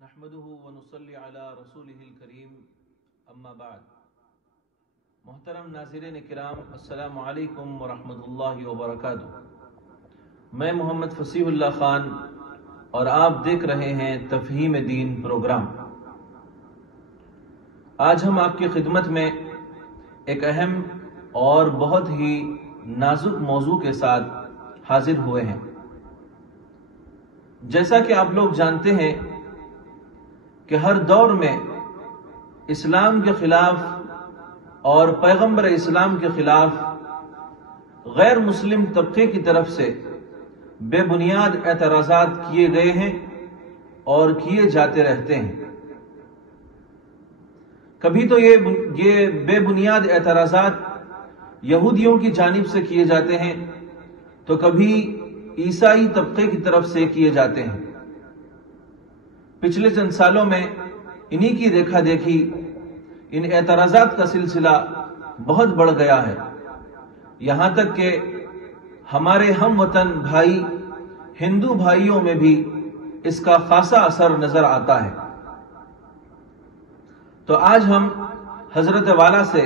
نحمده ونصلي على رسوله الكريم اما بعد. محترم ناظرین کرام، السلام علیکم ورحمۃ اللہ وبرکاتہ. میں محمد فصیح اللہ خان اور آپ دیکھ رہے ہیں تفہیم دین پروگرام. آج ہم آپ کی خدمت میں ایک اہم اور بہت ہی نازک موضوع کے ساتھ حاضر ہوئے ہیں. جیسا کہ آپ لوگ جانتے ہیں کہ ہر دور میں اسلام کے خلاف اور پیغمبر اسلام کے خلاف غیر مسلم طبقے کی طرف سے بے بنیاد اعتراضات کیے گئے ہیں اور کیے جاتے رہتے ہیں. کبھی تو یہ بے بنیاد اعتراضات یہودیوں کی جانب سے کیے جاتے ہیں تو کبھی عیسائی طبقے کی طرف سے کیے جاتے ہیں. پچھلے چند سالوں میں انہی کی دیکھا دیکھی ان اعتراضات کا سلسلہ بہت بڑھ گیا ہے، یہاں تک کہ ہمارے ہم وطن بھائی ہندو بھائیوں میں بھی اس کا خاصا اثر نظر آتا ہے. تو آج ہم حضرت والا سے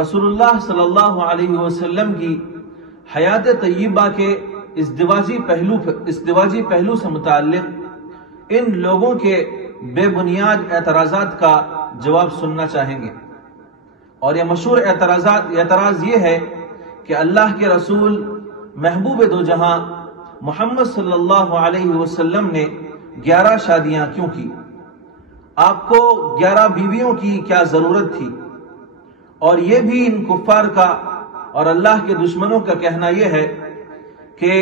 رسول اللہ صلی اللہ علیہ وسلم کی حیات طیبہ کے ازدواجی پہلو سے متعلق ان لوگوں کے بے بنیاد اعتراضات کا جواب سننا چاہیں گے. اور یہ مشہور اعتراض یہ ہے کہ اللہ کے رسول محبوب دو جہاں محمد صلی اللہ علیہ وسلم نے 11 شادیاں کیوں کی؟ آپ کو 11 بیویوں کی کیا ضرورت تھی؟ اور یہ بھی ان کفار کا اور اللہ کے دشمنوں کا کہنا یہ ہے کہ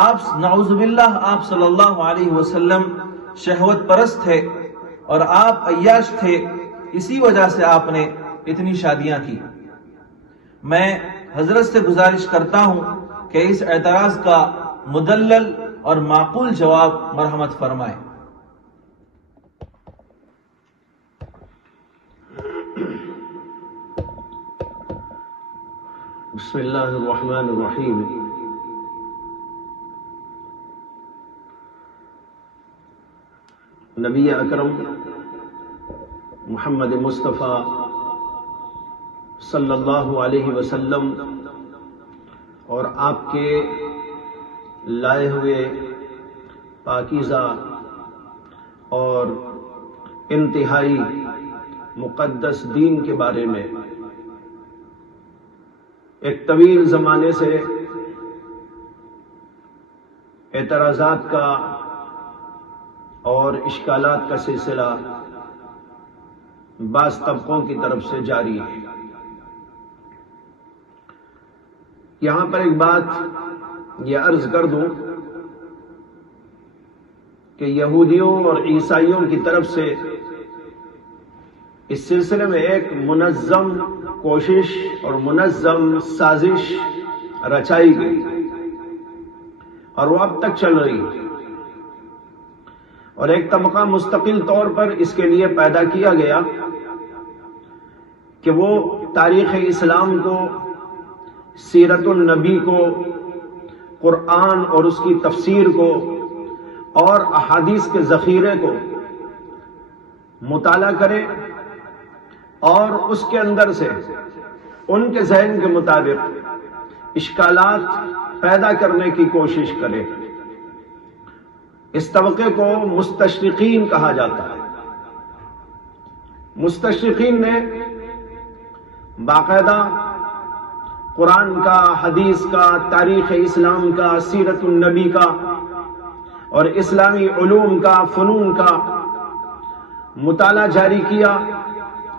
آپ نعوذ باللہ آپ صلی اللہ علیہ وسلم شہوت پرست تھے اور آپ عیاش تھے، اسی وجہ سے آپ نے اتنی شادیاں کی. میں حضرت سے گزارش کرتا ہوں کہ اس اعتراض کا مدلل اور معقول جواب مرحمت فرمائیں. بسم اللہ الرحمن الرحیم. نبی اکرم محمد مصطفیٰ صلی اللہ علیہ وسلم اور آپ کے لائے ہوئے پاکیزہ اور انتہائی مقدس دین کے بارے میں ایک طویل زمانے سے اعتراضات کا اور اشکالات کا سلسلہ بعض طبقوں کی طرف سے جاری ہے. یہاں پر ایک بات یہ عرض کر دوں کہ یہودیوں اور عیسائیوں کی طرف سے اس سلسلے میں ایک منظم کوشش اور منظم سازش رچائی گئی اور وہ اب تک چل رہی ہے. اور ایک طبقہ مستقل طور پر اس کے لیے پیدا کیا گیا کہ وہ تاریخ اسلام کو، سیرت النبی کو، قرآن اور اس کی تفسیر کو اور احادیث کے ذخیرے کو مطالعہ کرے اور اس کے اندر سے ان کے ذہن کے مطابق اشکالات پیدا کرنے کی کوشش کرے. اس طبقے کو مستشرقین کہا جاتا ہے. مستشرقین نے باقاعدہ قرآن کا، حدیث کا، تاریخ اسلام کا، سیرت النبی کا اور اسلامی علوم کا، فنون کا مطالعہ جاری کیا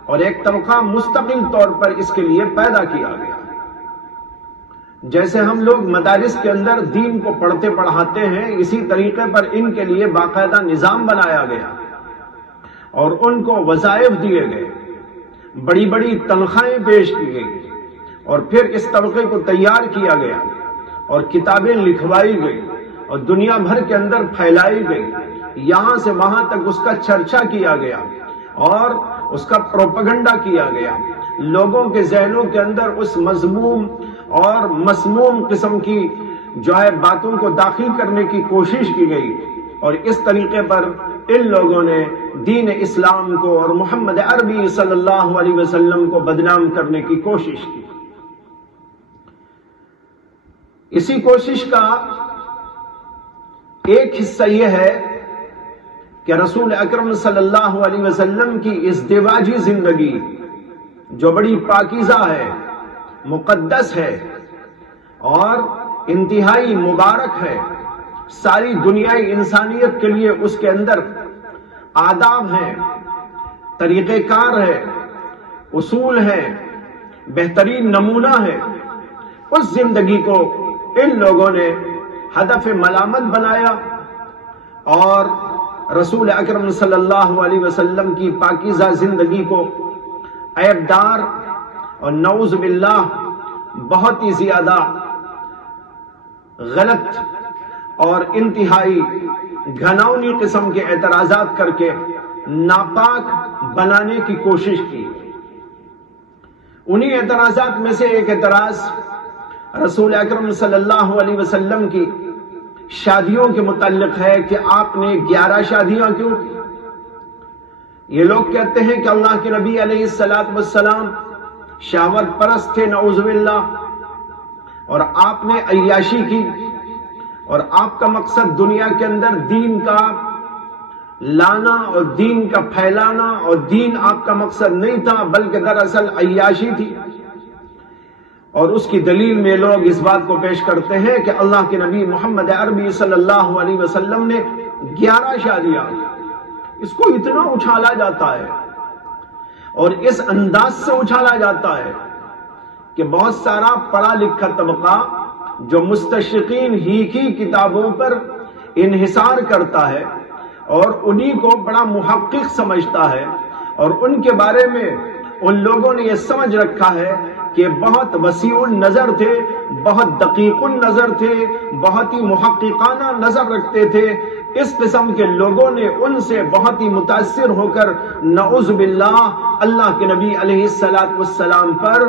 اور ایک طبقہ مستقل طور پر اس کے لیے پیدا کیا گیا. جیسے ہم لوگ مدارس کے اندر دین کو پڑھتے پڑھاتے ہیں، اسی طریقے پر ان کے لیے باقاعدہ نظام بنایا گیا اور ان کو وظائف دیے گئے، بڑی بڑی تنخواہیں پیش کی گئی اور پھر اس طبقے کو تیار کیا گیا اور کتابیں لکھوائی گئی اور دنیا بھر کے اندر پھیلائی گئی، یہاں سے وہاں تک اس کا چرچا کیا گیا اور اس کا پروپیگنڈا کیا گیا، لوگوں کے ذہنوں کے اندر اس مذموم اور مسموم قسم کی جو ہے باتوں کو داخل کرنے کی کوشش کی گئی، اور اس طریقے پر ان لوگوں نے دین اسلام کو اور محمد عربی صلی اللہ علیہ وسلم کو بدنام کرنے کی کوشش کی۔ اسی کوشش کا ایک حصہ یہ ہے کہ رسول اکرم صلی اللہ علیہ وسلم کی ازدواجی زندگی جو بڑی پاکیزہ ہے، مقدس ہے اور انتہائی مبارک ہے، ساری دنیائی انسانیت کے لیے اس کے اندر آداب ہیں، طریقہ کار ہے، اصول ہے، بہترین نمونہ ہے، اس زندگی کو ان لوگوں نے ہدف ملامت بنایا اور رسول اکرم صلی اللہ علیہ وسلم کی پاکیزہ زندگی کو عیبدار اور نعوذ باللہ بہت ہی زیادہ غلط اور انتہائی گھناؤنی قسم کے اعتراضات کر کے ناپاک بنانے کی کوشش کی۔ انہی اعتراضات میں سے ایک اعتراض رسول اکرم صلی اللہ علیہ وسلم کی شادیوں کے متعلق ہے کہ آپ نے 11 شادیاں کیوں کی؟ یہ لوگ کہتے ہیں کہ اللہ کے نبی علیہ السلام شہوت پرست تھے، نعوذ باللہ، اور آپ نے عیاشی کی، اور آپ کا مقصد دنیا کے اندر دین کا لانا اور دین کا پھیلانا، اور دین آپ کا مقصد نہیں تھا بلکہ دراصل عیاشی تھی۔ اور اس کی دلیل میں لوگ اس بات کو پیش کرتے ہیں کہ اللہ کے نبی محمد عربی صلی اللہ علیہ وسلم نے 11 شادیاں، اس کو اتنا اچھالا جاتا ہے اور اس انداز سے اچھالا جاتا ہے کہ بہت سارا پڑھا لکھا طبقہ جو مستشرقین ہی کی کتابوں پر انحصار کرتا ہے اور انہی کو بڑا محقق سمجھتا ہے، اور ان کے بارے میں ان لوگوں نے یہ سمجھ رکھا ہے کہ بہت وسیع النظر تھے، بہت دقیق النظر تھے، بہت ہی محققانہ نظر رکھتے تھے۔ اس قسم کے لوگوں نے ان سے بہت ہی متاثر ہو کر نعوذ باللہ اللہ کے نبی علیہ السلام پر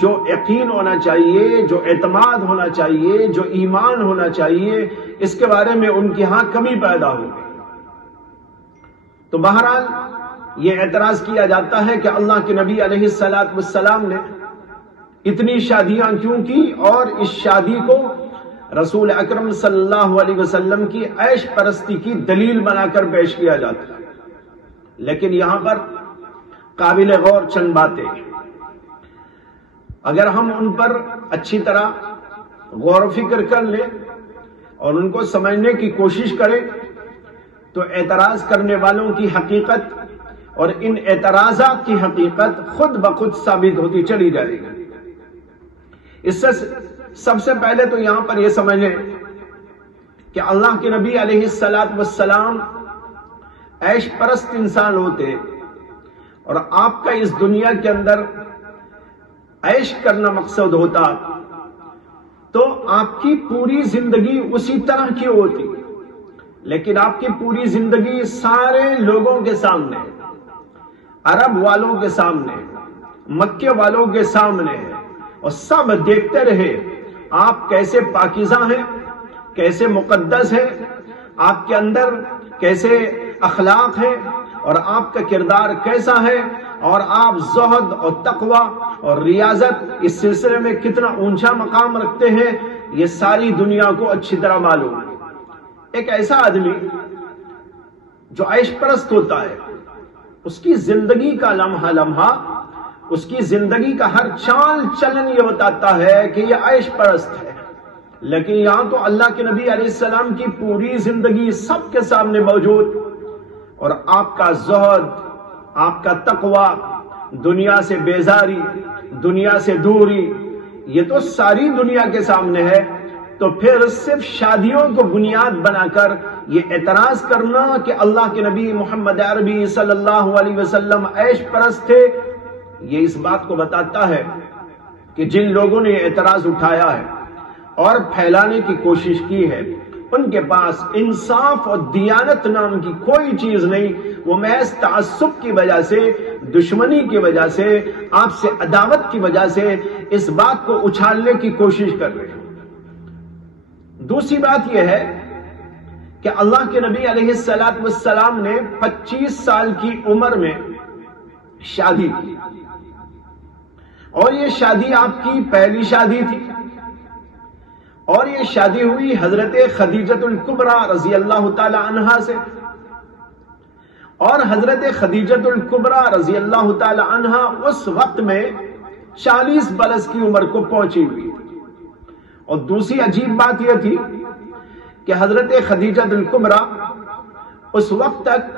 جو یقین ہونا چاہیے، جو اعتماد ہونا چاہیے، جو ایمان ہونا چاہیے، اس کے بارے میں ان کی ہاں کمی پیدا ہو گئی۔ تو بہرحال یہ اعتراض کیا جاتا ہے کہ اللہ کے نبی علیہ السلام نے اتنی شادیاں کیوں کی، اور اس شادی کو رسول اکرم صلی اللہ علیہ وسلم کی عیش پرستی کی دلیل بنا کر پیش کیا جاتا ہے۔ لیکن یہاں پر قابل غور چند باتیں، اگر ہم ان پر اچھی طرح غور و فکر کر لیں اور ان کو سمجھنے کی کوشش کریں تو اعتراض کرنے والوں کی حقیقت اور ان اعتراضات کی حقیقت خود بخود ثابت ہوتی چلی جائے گی۔ اس سے سب سے پہلے تو یہاں پر یہ سمجھ لیں کہ اللہ کے نبی علیہ السلام عیش پرست انسان ہوتے، اور آپ کا اس دنیا کے اندر عیش کرنا مقصد ہوتا تو آپ کی پوری زندگی اسی طرح کی ہوتی، لیکن آپ کی پوری زندگی سارے لوگوں کے سامنے، عرب والوں کے سامنے، مکے والوں کے سامنے ہے، اور سب دیکھتے رہے آپ کیسے پاکیزہ ہیں، کیسے مقدس ہیں، آپ کے اندر کیسے اخلاق ہیں، اور آپ کا کردار کیسا ہے، اور آپ زہد اور تقوی اور ریاضت اس سلسلے میں کتنا اونچا مقام رکھتے ہیں، یہ ساری دنیا کو اچھی طرح معلوم ہے۔ ایک ایسا آدمی جو عیش پرست ہوتا ہے، اس کی زندگی کا لمحہ لمحہ، اس کی زندگی کا ہر چال چلن یہ بتاتا ہے کہ یہ عیش پرست ہے، لیکن یہاں تو اللہ کے نبی علیہ السلام کی پوری زندگی سب کے سامنے موجود، اور آپ کا زہد، آپ کا تقوی، دنیا سے بیزاری، دنیا سے دوری، یہ تو ساری دنیا کے سامنے ہے۔ تو پھر صرف شادیوں کو بنیاد بنا کر یہ اعتراض کرنا کہ اللہ کے نبی محمد عربی صلی اللہ علیہ وسلم عیش پرست تھے، یہ اس بات کو بتاتا ہے کہ جن لوگوں نے اعتراض اٹھایا ہے اور پھیلانے کی کوشش کی ہے ان کے پاس انصاف اور دیانت نام کی کوئی چیز نہیں، وہ محض تعصب کی وجہ سے، دشمنی کی وجہ سے، آپ سے عداوت کی وجہ سے اس بات کو اچھالنے کی کوشش کر رہے ہیں۔ دوسری بات یہ ہے کہ اللہ کے نبی علیہ السلام نے 25 سال کی عمر میں شادی کی، اور یہ شادی آپ کی پہلی شادی تھی، اور یہ شادی ہوئی حضرت خدیجۃ الکبریٰ رضی اللہ تعالی عنہا سے، اور حضرت خدیجۃ الکبریٰ رضی اللہ تعالی عنہا اس وقت میں 40 برس کی عمر کو پہنچی ہوئی۔ اور دوسری عجیب بات یہ تھی کہ حضرت خدیجۃ الکبریٰ اس وقت تک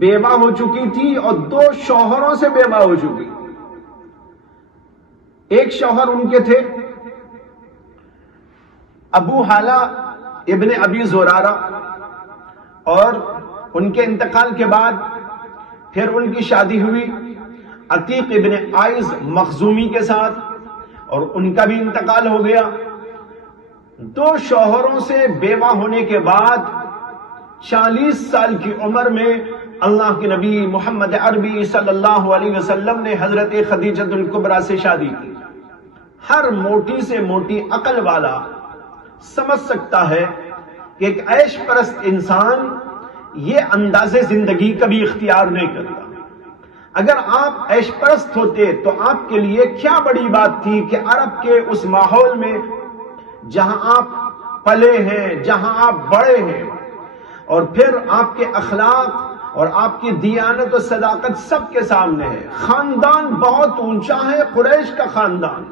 بیوہ ہو چکی تھی اور 2 شوہروں سے بیوہ ہو چکی۔ ایک شوہر ان کے تھے ابو حالہ ابن ابی زرارہ، اور ان کے انتقال کے بعد پھر ان کی شادی ہوئی عتیق ابن عائز مخزومی کے ساتھ، اور ان کا بھی انتقال ہو گیا۔ 2 شوہروں سے بیوہ ہونے کے بعد 40 سال کی عمر میں اللہ کے نبی محمد عربی صلی اللہ علیہ وسلم نے حضرت خدیجۃ الکبریٰ سے شادی کی۔ ہر موٹی سے موٹی عقل والا سمجھ سکتا ہے کہ ایک عیش پرست انسان یہ انداز زندگی کبھی اختیار نہیں کرتا۔ اگر آپ عیش پرست ہوتے تو آپ کے لیے کیا بڑی بات تھی کہ عرب کے اس ماحول میں جہاں آپ پلے ہیں، جہاں آپ بڑے ہیں، اور پھر آپ کے اخلاق اور آپ کی دیانت و صداقت سب کے سامنے ہے، خاندان بہت اونچا ہے، قریش کا خاندان،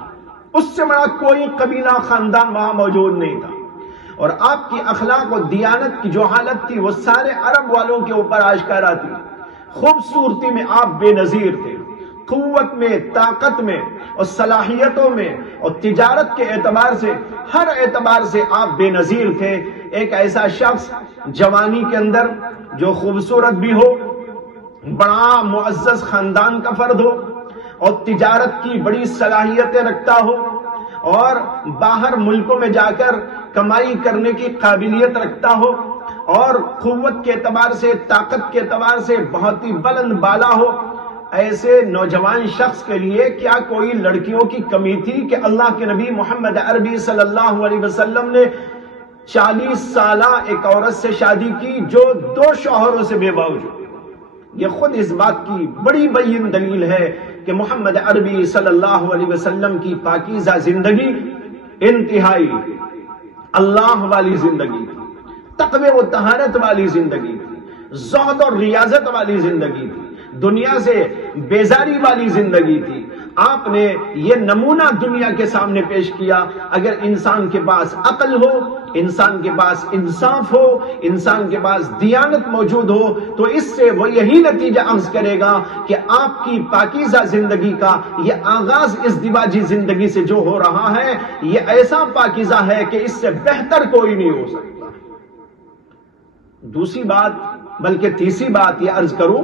اس سے بڑا کوئی قبیلہ خاندان وہاں موجود نہیں تھا، اور آپ کی اخلاق اور دیانت کی جو حالت تھی وہ سارے عرب والوں کے اوپر آشکارا تھی۔ خوبصورتی میں آپ بے نظیر تھے، قوت میں، طاقت میں اور صلاحیتوں میں اور تجارت کے اعتبار سے، ہر اعتبار سے آپ بے نظیر تھے۔ ایک ایسا شخص جوانی کے اندر جو خوبصورت بھی ہو، بڑا معزز خاندان کا فرد ہو، اور تجارت کی بڑی صلاحیتیں رکھتا ہو، اور باہر ملکوں میں جا کر کمائی کرنے کی قابلیت رکھتا ہو، اور قوت کے اعتبار سے، طاقت کے اعتبار سے بہت ہی بلند بالا ہو، ایسے نوجوان شخص کے لیے کیا کوئی لڑکیوں کی کمی تھی کہ اللہ کے نبی محمد عربی صلی اللہ علیہ وسلم نے 40 سالہ ایک عورت سے شادی کی جو 2 شوہروں سے بیوہ ہو چکی؟ یہ خود اس بات کی بڑی بین دلیل ہے کہ محمد عربی صلی اللہ علیہ وسلم کی پاکیزہ زندگی انتہائی اللہ والی زندگی تھی، تقوی و طہارت والی زندگی تھی، زہد اور ریاضت والی زندگی تھی، دنیا سے بیزاری والی زندگی تھی۔ آپ نے یہ نمونہ دنیا کے سامنے پیش کیا۔ اگر انسان کے پاس عقل ہو، انسان کے پاس انصاف ہو، انسان کے پاس دیانت موجود ہو، تو اس سے وہ یہی نتیجہ اخذ کرے گا کہ آپ کی پاکیزہ زندگی کا یہ آغاز اس دیواجی زندگی سے جو ہو رہا ہے، یہ ایسا پاکیزہ ہے کہ اس سے بہتر کوئی نہیں ہو سکتا۔ دوسری بات، بلکہ تیسری بات یہ عرض کروں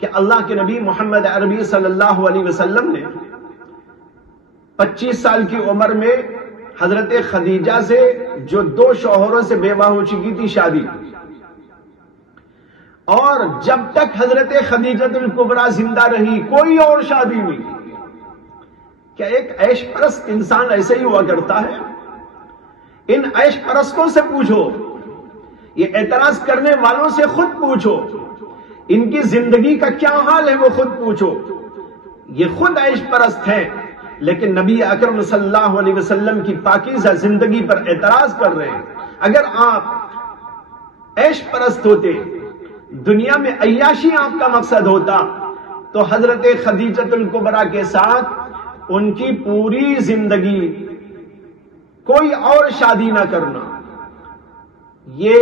کہ اللہ کے نبی محمد عربی صلی اللہ علیہ وسلم نے 25 سال کی عمر میں حضرت خدیجہ سے جو 2 شوہروں سے بیوہ ہو چکی تھی شادی کی، اور جب تک حضرت خدیجۃ الکبریٰ زندہ رہی کوئی اور شادی نہیں کی۔ کیا ایک عیش پرست انسان ایسے ہی ہوا کرتا ہے؟ ان عیش پرستوں سے پوچھو، یہ اعتراض کرنے والوں سے خود پوچھو، ان کی زندگی کا کیا حال ہے وہ خود پوچھو۔ یہ خود عیش پرست ہیں، لیکن نبی اکرم صلی اللہ علیہ وسلم کی پاکیزہ زندگی پر اعتراض کر رہے ہیں۔ اگر آپ عیش پرست ہوتے، دنیا میں عیاشی آپ کا مقصد ہوتا، تو حضرت خدیجۃ الکبریٰ کے ساتھ ان کی پوری زندگی کوئی اور شادی نہ کرنا، یہ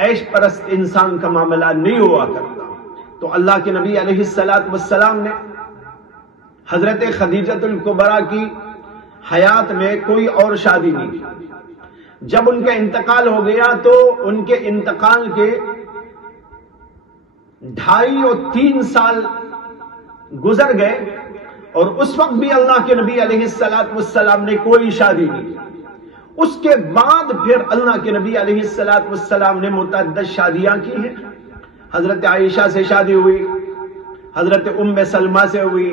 عیش پرست انسان کا معاملہ نہیں ہوا کرتا۔ تو اللہ کے نبی علیہ السلام نے حضرت خدیجۃ الکبریٰ کی حیات میں کوئی اور شادی نہیں کی۔ جب ان کا انتقال ہو گیا تو ان کے انتقال کے 2.5 اور 3 سال گزر گئے، اور اس وقت بھی اللہ کے نبی علیہ السلام نے کوئی شادی نہیں. اس کے بعد پھر اللہ کے نبی علیہ السلام نے متعدد شادیاں کی ہیں. حضرت عائشہ سے شادی ہوئی، حضرت ام سلمہ سے ہوئی،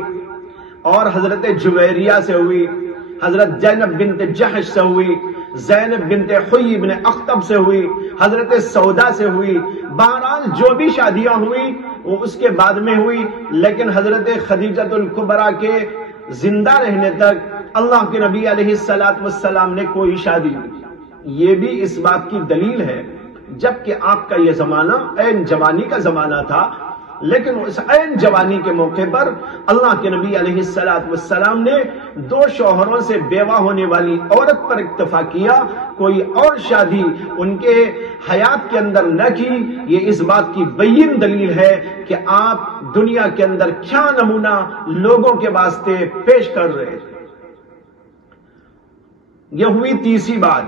اور حضرت جویریہ سے ہوئی، حضرت زینب بنت جحش سے ہوئی، زینب بنت حیی بن اخطب سے ہوئی، حضرت سودا سے ہوئی. بہرحال جو بھی شادیاں ہوئی وہ اس کے بعد میں ہوئی، لیکن حضرت خدیجہ الکبریٰ کے زندہ رہنے تک اللہ کے نبی علیہ السلام نے کوئی شادی نہیں. یہ بھی اس بات کی دلیل ہے جبکہ آپ کا یہ زمانہ عین جوانی کا زمانہ تھا، لیکن اس عین جوانی کے موقع پر اللہ کے نبی علیہ السلام نے 2 شوہروں سے بیوہ ہونے والی عورت پر اکتفا کیا، کوئی اور شادی ان کے حیات کے اندر نہ کی. یہ اس بات کی بین دلیل ہے کہ آپ دنیا کے اندر کیا نمونہ لوگوں کے واسطے پیش کر رہے تھے. یہ ہوئی تیسری بات.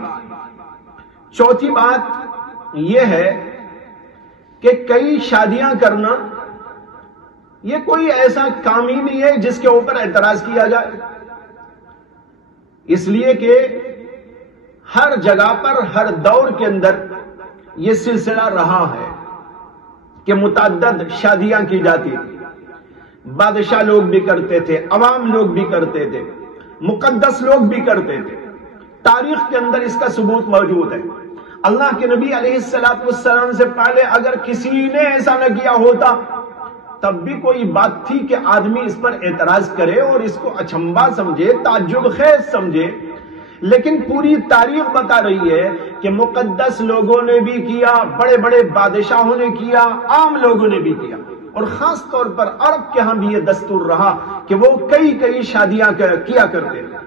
چوتھی بات یہ ہے کہ کئی شادیاں کرنا یہ کوئی ایسا کام ہی نہیں ہے جس کے اوپر اعتراض کیا جائے، اس لیے کہ ہر جگہ پر ہر دور کے اندر یہ سلسلہ رہا ہے کہ متعدد شادیاں کی جاتی تھی. بادشاہ لوگ بھی کرتے تھے، عوام لوگ بھی کرتے تھے، مقدس لوگ بھی کرتے تھے. تاریخ کے اندر اس کا ثبوت موجود ہے. اللہ کے نبی علیہ السلام سے پہلے اگر کسی نے ایسا نہ کیا ہوتا تب بھی کوئی بات تھی کہ آدمی اس پر اعتراض کرے اور اس کو اچنبھا سمجھے، تعجب خیز سمجھے. لیکن پوری تاریخ بتا رہی ہے کہ مقدس لوگوں نے بھی کیا، بڑے بڑے بادشاہوں نے کیا، عام لوگوں نے بھی کیا. اور خاص طور پر عرب کے ہاں بھی یہ دستور رہا کہ وہ کئی شادیاں کیا کرتے تھے.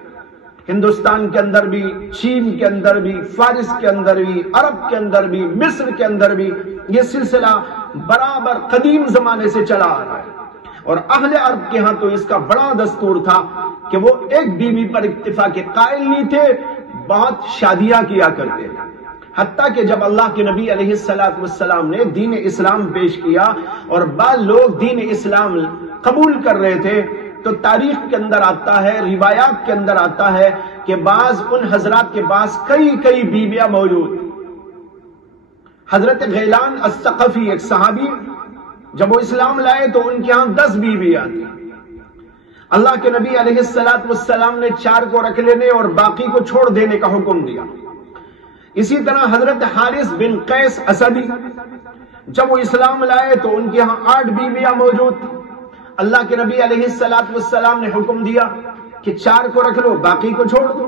ہندوستان کے اندر بھی، چین کے اندر بھی، فارس کے اندر بھی، عرب کے اندر بھی، مصر کے اندر بھی یہ سلسلہ برابر قدیم زمانے سے چلا آ رہا ہے. اور اہل عرب کے ہاں تو اس کا بڑا دستور تھا کہ وہ ایک بیوی پر اکتفا کے قائل نہیں تھے، بہت شادیاں کیا کرتے تھے. حتیٰ کہ جب اللہ کے نبی علیہ السلام نے دین اسلام پیش کیا اور بعض لوگ دین اسلام قبول کر رہے تھے تو تاریخ کے اندر آتا ہے، روایات کے اندر آتا ہے کہ بعض ان حضرات کے پاس کئی بیویاں موجود. حضرت غیلان الثقفی ایک صحابی، جب وہ اسلام لائے تو ان کے ہاں 10 بیویاں تھیں. اللہ کے نبی علیہ السلام نے 4 کو رکھ لینے اور باقی کو چھوڑ دینے کا حکم دیا. اسی طرح حضرت حارث بن قیس اسدی جب وہ اسلام لائے تو ان کے ہاں 8 بیویاں موجود تھیں. اللہ کے نبی علیہ السلام نے حکم دیا کہ 4 کو رکھ لو، باقی کو چھوڑ دو.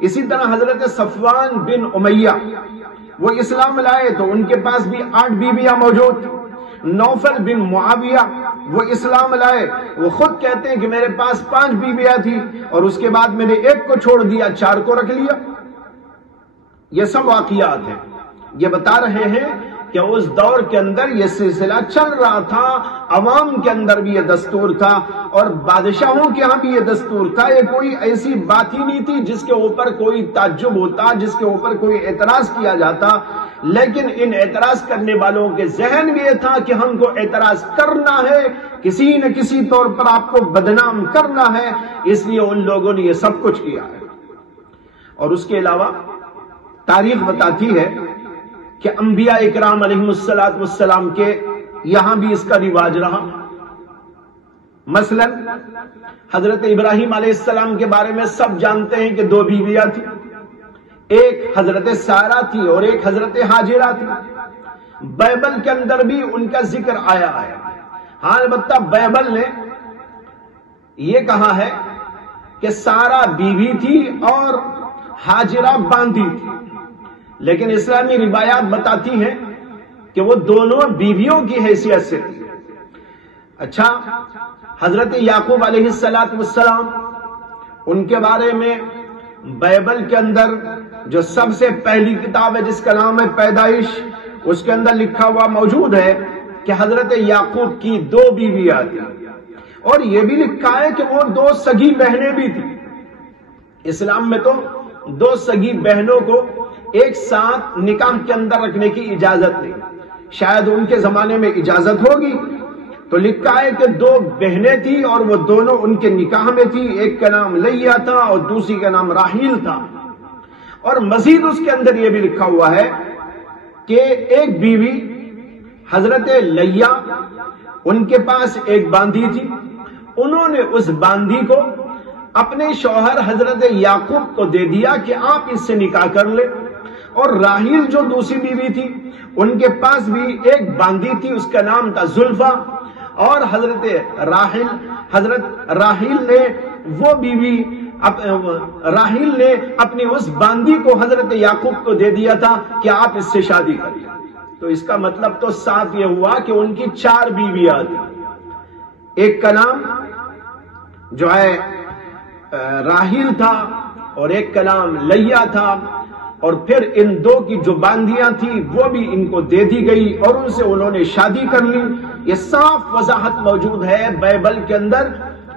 اسی طرح حضرت صفوان بن امیہ وہ اسلام لائے تو ان کے پاس بھی 8 بیویاں موجود تھیں. نوفل بن معاویہ وہ اسلام لائے، وہ خود کہتے ہیں کہ میرے پاس 5 بیویاں تھی اور اس کے بعد میں نے 1 کو چھوڑ دیا، 4 کو رکھ لیا. یہ سب واقعات ہیں. یہ بتا رہے ہیں کہ اس دور کے اندر یہ سلسلہ چل رہا تھا، عوام کے اندر بھی یہ دستور تھا اور بادشاہوں کے ہاں بھی یہ دستور تھا. یہ کوئی ایسی بات ہی نہیں تھی جس کے اوپر کوئی تعجب ہوتا، جس کے اوپر کوئی اعتراض کیا جاتا. لیکن ان اعتراض کرنے والوں کے ذہن میں یہ تھا کہ ہم کو اعتراض کرنا ہے، کسی نہ کسی طور پر آپ کو بدنام کرنا ہے، اس لیے ان لوگوں نے یہ سب کچھ کیا ہے. اور اس کے علاوہ تاریخ بتاتی ہے کہ انبیاء اکرام علیہ السلام کے یہاں بھی اس کا رواج رہا. مثلا حضرت ابراہیم علیہ السلام کے بارے میں سب جانتے ہیں کہ 2 بیویاں تھیں، ایک حضرت سارہ تھی اور ایک حضرت حاجرہ تھی. بائبل کے اندر بھی ان کا ذکر آیا ہے. ہاں البتہ بائبل نے یہ کہا ہے کہ سارہ بیوی تھی اور حاجرہ باندھی تھی، لیکن اسلامی روایات بتاتی ہیں کہ وہ دونوں بیویوں کی حیثیت سے تھی. اچھا، حضرت یعقوب علیہ السلام ان کے بارے میں بائبل کے اندر جو سب سے پہلی کتاب ہے جس کا نام ہے پیدائش، اس کے اندر لکھا ہوا موجود ہے کہ حضرت یعقوب کی 2 بیویاں تھیں اور یہ بھی لکھا ہے کہ وہ 2 سگی بہنیں بھی تھیں. اسلام میں تو 2 سگی بہنوں کو ایک ساتھ نکاح کے اندر رکھنے کی اجازت نہیں. شاید ان کے زمانے میں اجازت ہوگی تو لکھا ہے کہ دو بہنیں تھی اور وہ دونوں ان کے نکاح میں تھی، ایک کا نام لیا تھا اور دوسری کا نام راحیل تھا۔ اور مزید اس کے اندر یہ بھی لکھا ہوا ہے کہ ایک بیوی حضرت لیا، ان کے پاس ایک باندھی تھی، انہوں نے اس باندھی کو اپنے شوہر حضرت یعقوب کو دے دیا کہ آپ اس سے نکاح کر لیں۔ اور راحیل جو دوسری بیوی تھی، ان کے پاس بھی ایک باندھی تھی، اس کا نام تھا زلفا، اور حضرت راحیل نے وہ بیوی راحیل نے اپنی اس باندھی کو حضرت یعقوب کو دے دیا تھا کہ آپ اس سے شادی کریں۔ تو اس کا مطلب تو صاف یہ ہوا کہ ان کی 4 بیویاں تھیں، ایک کا نام جو ہے راحیل تھا اور ایک کا نام لیا تھا، اور پھر ان دو کی جو باندیاں تھیں وہ بھی ان کو دے دی گئی اور ان سے انہوں نے شادی کر لی۔ یہ صاف وضاحت موجود ہے بائبل کے اندر،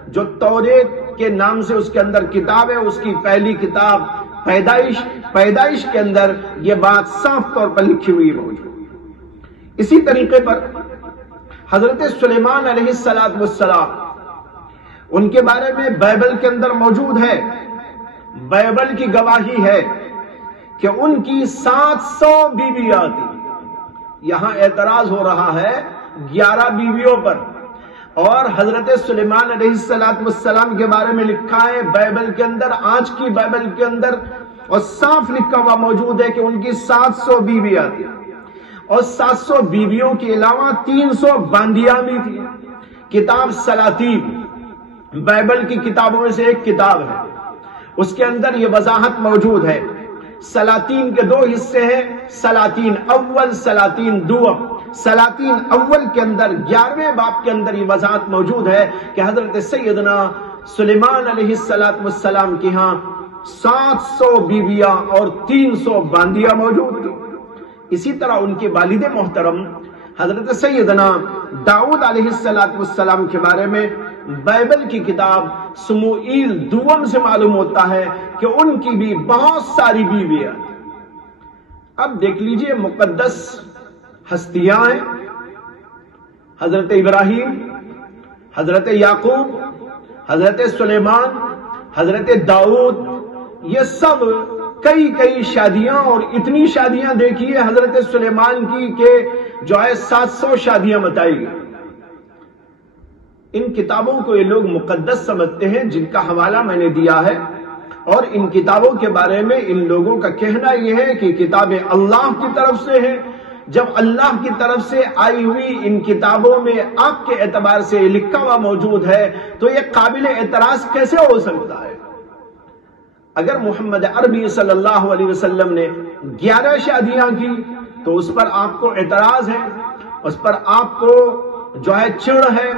جو توریت کے نام سے اس کے اندر کتاب ہے، اس کی پہلی کتاب پیدائش کے اندر یہ بات صاف طور پر لکھی ہوئی موجود۔ اسی طریقے پر حضرت سلیمان علیہ السلام، ان کے بارے میں بائبل کے اندر موجود ہے، بائبل کی گواہی ہے کہ ان کی 700 بیویاں تھیں۔ یہاں اعتراض ہو رہا ہے 11 بیویوں پر، اور حضرت سلیمان علیہ السلام کے بارے میں لکھا ہے بائبل کے اندر، آج کی بائبل کے اندر، اور صاف لکھا ہوا موجود ہے کہ ان کی 700 بیویاں تھیں، اور 700 بیویوں کے علاوہ 300 باندیاں بھی تھیں۔ کتاب سلاطین بائبل کی کتابوں میں سے ایک کتاب ہے، اس کے اندر یہ وضاحت موجود ہے۔ سلاطین کے 2 حصے ہیں، سلاطین اول، سلاطین دوم۔ سلاطین اول کے اندر 11ویں باب کے اندر یہ وضاحت موجود ہے کہ حضرت سیدنا سلیمان علیہ السلام کی ہاں 700 بیویاں اور 300 باندیاں موجود تھیں۔ اسی طرح ان کے والد محترم حضرت سیدنا داؤد علیہ السلام کے بارے میں بائبل کی کتاب سموئیل دوم سے معلوم ہوتا ہے کہ ان کی بھی بہت ساری بیویاں۔ اب دیکھ لیجئے مقدس ہستیاں ہیں، حضرت ابراہیم، حضرت یعقوب، حضرت سلیمان، حضرت داؤد، یہ سب کئی شادیاں، اور اتنی شادیاں دیکھیے حضرت سلیمان کی کہ جو ہے 700 شادیاں بتائی گئی۔ ان کتابوں کو یہ لوگ مقدس سمجھتے ہیں جن کا حوالہ میں نے دیا ہے، اور ان کتابوں کے بارے میں ان لوگوں کا کہنا یہ ہے کہ کتابیں اللہ کی طرف سے ہیں۔ جب اللہ کی طرف سے آئی ہوئی ان کتابوں میں آپ کے اعتبار سے لکھا ہوا موجود ہے تو یہ قابل اعتراض کیسے ہو سکتا ہے؟ اگر محمد عربی صلی اللہ علیہ وسلم نے 11 شادیاں کی تو اس پر آپ کو اعتراض ہے، اس پر آپ کو جو ہے چڑ ہے،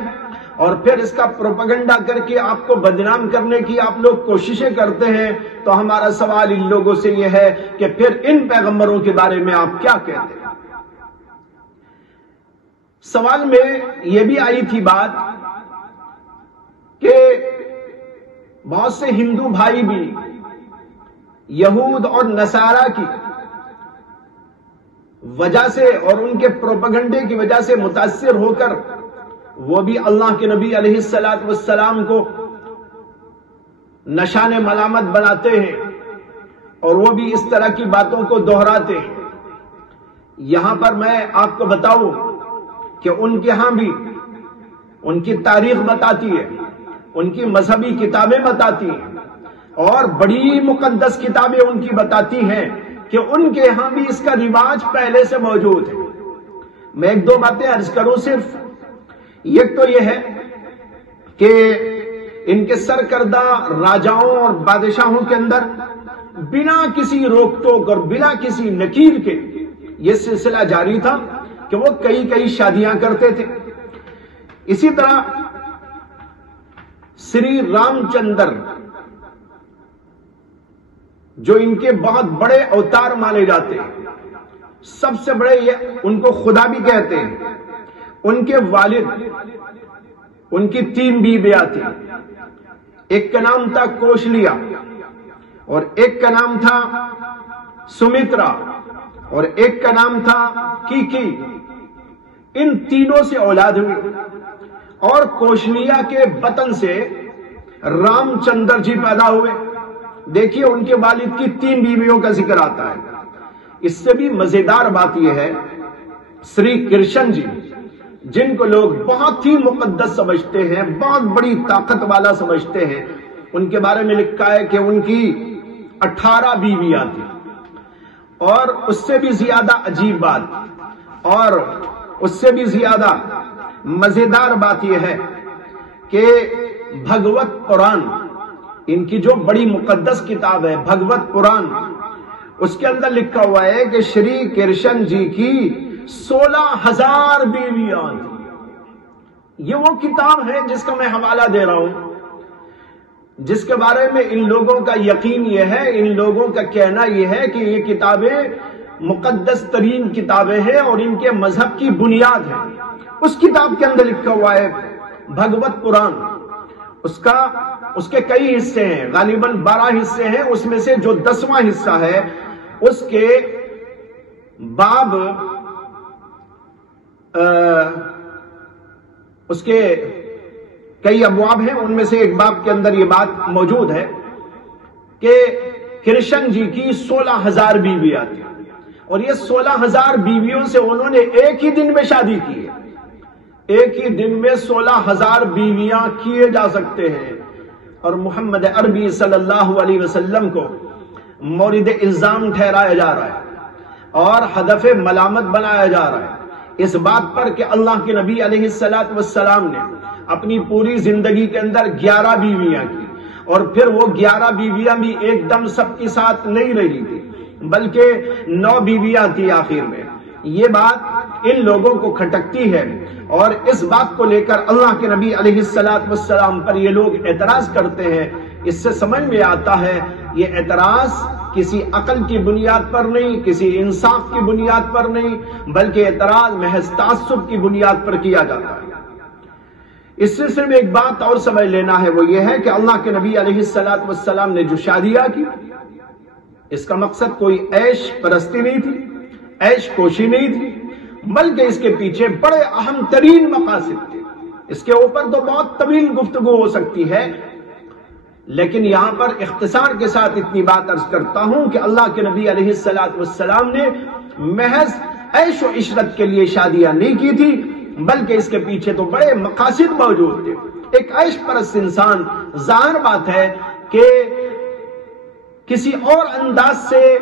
اور پھر اس کا پروپیگنڈا کر کے آپ کو بدنام کرنے کی آپ لوگ کوششیں کرتے ہیں۔ تو ہمارا سوال ان لوگوں سے یہ ہے کہ پھر ان پیغمبروں کے بارے میں آپ کیا کہتے ہیں؟ سوال میں یہ بھی آئی تھی بات کہ بہت سے ہندو بھائی بھی یہود اور نصارہ کی وجہ سے اور ان کے پروپیگنڈے کی وجہ سے متاثر ہو کر وہ بھی اللہ کے نبی علیہ السلام کو نشان ملامت بناتے ہیں، اور وہ بھی اس طرح کی باتوں کو دہراتے ہیں۔ یہاں پر میں آپ کو بتاؤں کہ ان کے ہاں بھی ان کی تاریخ بتاتی ہے، ان کی مذہبی کتابیں بتاتی ہیں، اور بڑی مقدس کتابیں ان کی بتاتی ہیں کہ ان کے ہاں بھی اس کا رواج پہلے سے موجود ہے۔ میں 1-2 باتیں عرض کروں صرف۔ ایک تو یہ ہے کہ ان کے سرکردہ راجاؤں اور بادشاہوں کے اندر بنا کسی روک ٹوک اور بلا کسی نکیر کے یہ سلسلہ جاری تھا کہ وہ کئی شادیاں کرتے تھے۔ اسی طرح سری رام چندر جو ان کے بہت بڑے اوتار مانے جاتے ہیں، سب سے بڑے یہ ان کو خدا بھی کہتے ہیں، ان کے والد، ان کی 3 بیویاں تھیں۔ ایک کا نام تھا کوشلیا، اور ایک کا نام تھا سمترا، اور ایک کا نام تھا کیکی۔ ان تینوں سے اولاد ہوئی، اور کوشنیا کے بطن سے رام چندر جی پیدا ہوئے. دیکھیے ان کے والد کی 3 بیویوں کا ذکر آتا ہے. اس سے بھی مزیدار بات یہ ہے سری کرشن جی جن کو لوگ بہت ہی مقدس سمجھتے ہیں, بہت بڑی طاقت والا سمجھتے ہیں, ان کے بارے میں لکھا ہے کہ ان کی 18 بیویاں تھیں. اور اس سے بھی زیادہ عجیب بات اور اس سے بھی زیادہ مزیدار بات یہ ہے کہ بھگوت پران, ان کی جو بڑی مقدس کتاب ہے بھگوت پران, اس کے اندر لکھا ہوا ہے کہ شری کرشن جی کی 16,000 بیویاں تھیں. یہ وہ کتاب ہے جس کا میں حوالہ دے رہا ہوں, جس کے بارے میں ان لوگوں کا یقین یہ ہے, ان لوگوں کا کہنا یہ ہے کہ یہ کتابیں مقدس ترین کتابیں ہیں اور ان کے مذہب کی بنیاد ہے. اس کتاب کے اندر لکھا ہوا ہے بھگوت پران, اس کے کئی حصے ہیں, غالباً 12 حصے ہیں. اس میں سے جو 10واں حصہ ہے اس کے باب اس کے کئی ابواب ہیں. ان میں سے ایک باب کے اندر یہ بات موجود ہے کہ کرشن جی کی 16,000 بیویاں تھیں اور یہ 16,000 بیویوں سے انہوں نے ایک ہی دن میں شادی کی ہے. ایک ہی دن میں 16,000 بیویاں کیے جا سکتے ہیں. اور محمد عربی صلی اللہ علیہ وسلم کو مورد الزام ٹھہرایا جا رہا ہے اور ہدف ملامت بنایا جا رہا ہے اس بات پر کہ اللہ کے نبی علیہ السلام نے اپنی پوری زندگی کے اندر 11 بیویاں کی, اور پھر وہ 11 بیویاں بھی ایک دم سب کے ساتھ نہیں رہی تھی بلکہ 9 بیویاں تھی آخر میں. یہ بات ان لوگوں کو کھٹکتی ہے اور اس بات کو لے کر اللہ کے نبی علیہ السلام پر یہ لوگ اعتراض کرتے ہیں. اس سے سمجھ میں آتا ہے یہ اعتراض کسی عقل کی بنیاد پر نہیں, کسی انصاف کی بنیاد پر نہیں, بلکہ اعتراض محض تعصب کی بنیاد پر کیا جاتا ہے. اس سے صرف ایک بات اور سمجھ لینا ہے, وہ یہ ہے کہ اللہ کے نبی علیہ السلام نے جو شادیاں کی اس کا مقصد کوئی عیش پرستی نہیں تھی, عیش کوشی نہیں تھی, بلکہ اس کے پیچھے بڑے اہم ترین مقاصد تھے. اس کے اوپر تو بہت طویل گفتگو ہو سکتی ہے, لیکن یہاں پر اختصار کے ساتھ اتنی بات عرض کرتا ہوں کہ اللہ کے نبی علیہ السلام نے محض عیش و عشرت کے لیے شادیاں نہیں کی تھی, بلکہ اس کے پیچھے تو بڑے مقاصد موجود تھے. ایک عیش پرست انسان ظاہر بات ہے کہ کسی اور انداز سے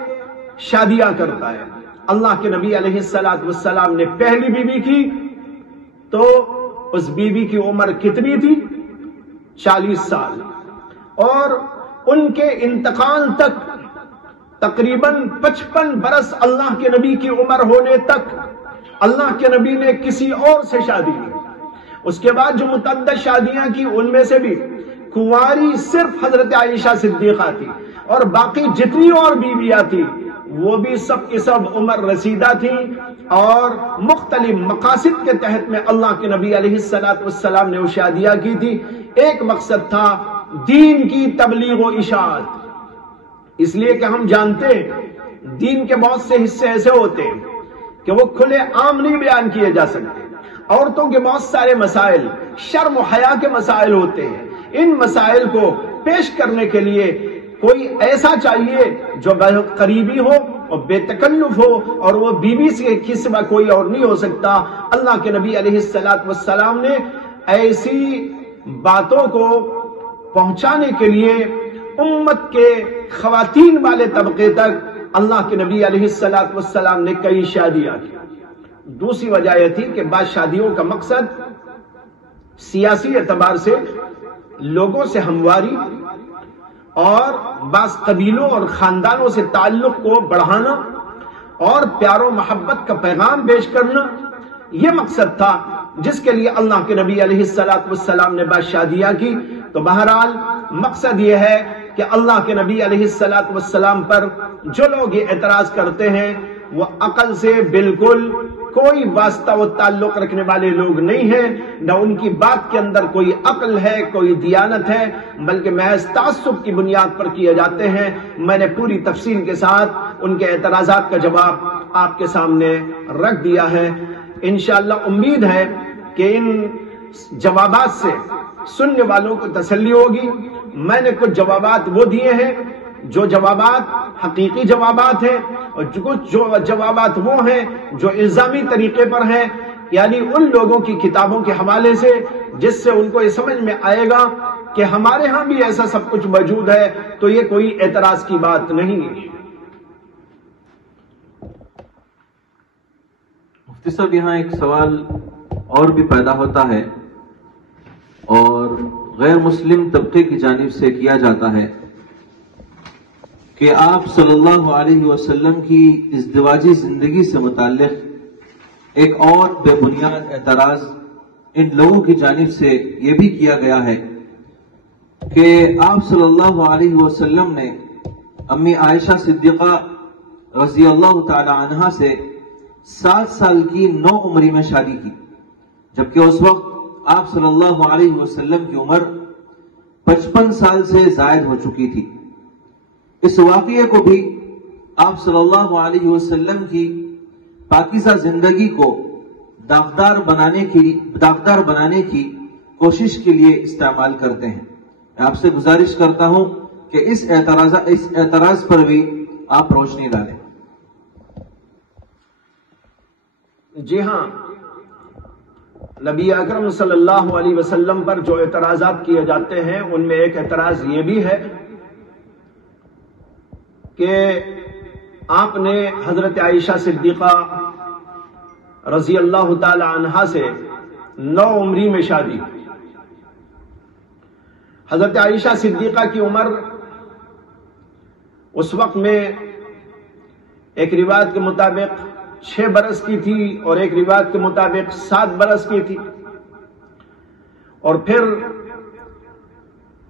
شادیاں کرتا ہے. اللہ کے نبی علیہ السلام نے پہلی بیوی کی تو اس بیوی کی عمر کتنی تھی؟ 40 سال, اور ان کے انتقال تک تقریباً 55 برس اللہ کے نبی کی عمر ہونے تک اللہ کے نبی نے کسی اور سے شادی کی. اس کے بعد جو متعدد شادیاں کی ان میں سے بھی کنواری صرف حضرت عائشہ صدیقہ تھی, اور باقی جتنی اور بیویاں تھی وہ بھی سب کے سب عمر رسیدہ تھیں اور مختلف مقاصد کے تحت میں اللہ کے نبی علیہ السلام نے وہ شادیاں کی تھی. ایک مقصد تھا دین کی تبلیغ و اشاعت, اس لیے کہ ہم جانتے ہیں دین کے بہت سے حصے ایسے ہوتے ہیں کہ وہ کھلے عام نہیں بیان کیے جا سکتے. عورتوں کے بہت سارے مسائل شرم و حیا کے مسائل ہوتے ہیں. ان مسائل کو پیش کرنے کے لیے کوئی ایسا چاہیے جو قریبی ہو اور بے تکلف ہو, اور وہ بیوی سے سوا کوئی اور نہیں ہو سکتا. اللہ کے نبی علیہ السلام نے ایسی باتوں کو پہنچانے کے لیے امت کے خواتین والے طبقے تک اللہ کے نبی علیہ السلام نے کئی شادیاں کی. دوسری وجہ یہ تھی کہ بعض شادیوں کا مقصد سیاسی اعتبار سے لوگوں سے ہمواری اور بعض قبیلوں اور خاندانوں سے تعلق کو بڑھانا اور پیار و محبت کا پیغام پیش کرنا, یہ مقصد تھا جس کے لیے اللہ کے نبی علیہ السلام نے بعض شادیاں کی. تو بہرحال مقصد یہ ہے کہ اللہ کے نبی علیہ السلام پر جو لوگ یہ اعتراض کرتے ہیں وہ عقل سے بالکل کوئی واسطہ و تعلق رکھنے والے لوگ نہیں ہیں, نہ ان کی بات کے اندر کوئی عقل ہے, کوئی دیانت ہے, بلکہ محض تعصب کی بنیاد پر کیے جاتے ہیں. میں نے پوری تفصیل کے ساتھ ان کے اعتراضات کا جواب آپ کے سامنے رکھ دیا ہے. انشاءاللہ امید ہے کہ ان جوابات سے سننے والوں کو تسلی ہوگی۔ میں نے کچھ جوابات وہ دیے ہیں جو جوابات حقیقی جوابات ہیں، اور کچھ جوابات وہ ہیں جو الزامی طریقے پر ہیں، یعنی ان لوگوں کی کتابوں کے حوالے سے جس سے ان کو یہ سمجھ میں آئے گا کہ ہمارے ہاں بھی ایسا سب کچھ موجود ہے، تو یہ کوئی اعتراض کی بات نہیں ہے۔ مفتی صاحب، یہاں ایک سوال اور بھی پیدا ہوتا ہے اور غیر مسلم طبقے کی جانب سے کیا جاتا ہے کہ آپ صلی اللہ علیہ وسلم کی ازدواجی زندگی سے متعلق ایک اور بے بنیاد اعتراض ان لوگوں کی جانب سے یہ بھی کیا گیا ہے کہ آپ صلی اللہ علیہ وسلم نے امی عائشہ صدیقہ رضی اللہ تعالی عنہا سے 7 سال کی 9 عمری میں شادی کی، جبکہ اس وقت آپ صلی اللہ علیہ وسلم کی عمر 55 سال سے زائد ہو چکی تھی۔ اس واقعے کو بھی آپ صلی اللہ علیہ وسلم کی پاکیزہ زندگی کو داغدار بنانے کی کوشش کے لیے استعمال کرتے ہیں۔ میں آپ سے گزارش کرتا ہوں کہ اس اعتراض پر بھی آپ روشنی ڈالیں۔ جی ہاں، نبی اکرم صلی اللہ علیہ وسلم پر جو اعتراضات کیے جاتے ہیں ان میں ایک اعتراض یہ بھی ہے کہ آپ نے حضرت عائشہ صدیقہ رضی اللہ تعالی عنہا سے 9 عمری میں شادی کی۔ حضرت عائشہ صدیقہ کی عمر اس وقت میں ایک روایت کے مطابق 6 برس کی تھی اور ایک روایت کے مطابق 7 برس کی تھی، اور پھر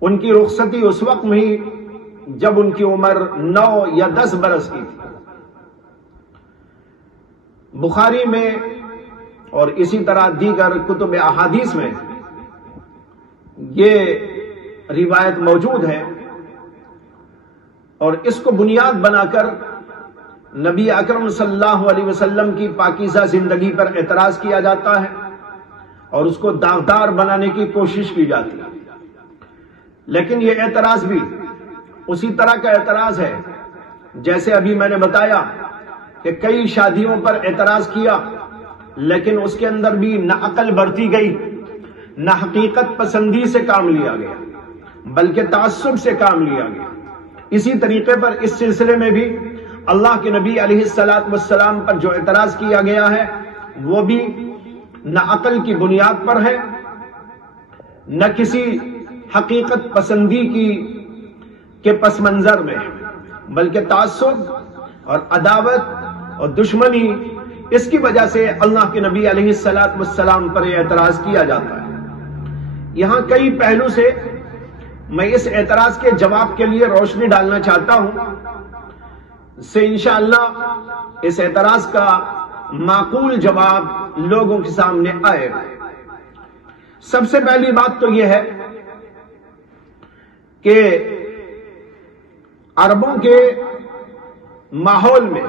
ان کی رخصتی اس وقت میں ہی جب ان کی عمر 9 یا 10 برس کی تھی۔ بخاری میں اور اسی طرح دیگر کتب احادیث میں یہ روایت موجود ہے، اور اس کو بنیاد بنا کر نبی اکرم صلی اللہ علیہ وسلم کی پاکیزہ زندگی پر اعتراض کیا جاتا ہے اور اس کو داغدار بنانے کی کوشش کی جاتی ہے۔ لیکن یہ اعتراض بھی اسی طرح کا اعتراض ہے جیسے ابھی میں نے بتایا کہ کئی شادیوں پر اعتراض کیا، لیکن اس کے اندر بھی نہ عقل برتی گئی، نہ حقیقت پسندی سے کام لیا گیا، بلکہ تعصب سے کام لیا گیا۔ اسی طریقے پر اس سلسلے میں بھی اللہ کے نبی علیہ السلام پر جو اعتراض کیا گیا ہے وہ بھی نہ عقل کی بنیاد پر ہے، نہ کسی حقیقت پسندی کے پس منظر میں، بلکہ تعصب اور عداوت اور دشمنی، اس کی وجہ سے اللہ کے نبی علیہ السلام پر یہ اعتراض کیا جاتا ہے۔ یہاں کئی پہلو سے میں اس اعتراض کے جواب کے لیے روشنی ڈالنا چاہتا ہوں، سے انشاءاللہ اس اعتراض کا معقول جواب لوگوں کے سامنے آئے گا۔ سب سے پہلی بات تو یہ ہے کہ عربوں کے ماحول میں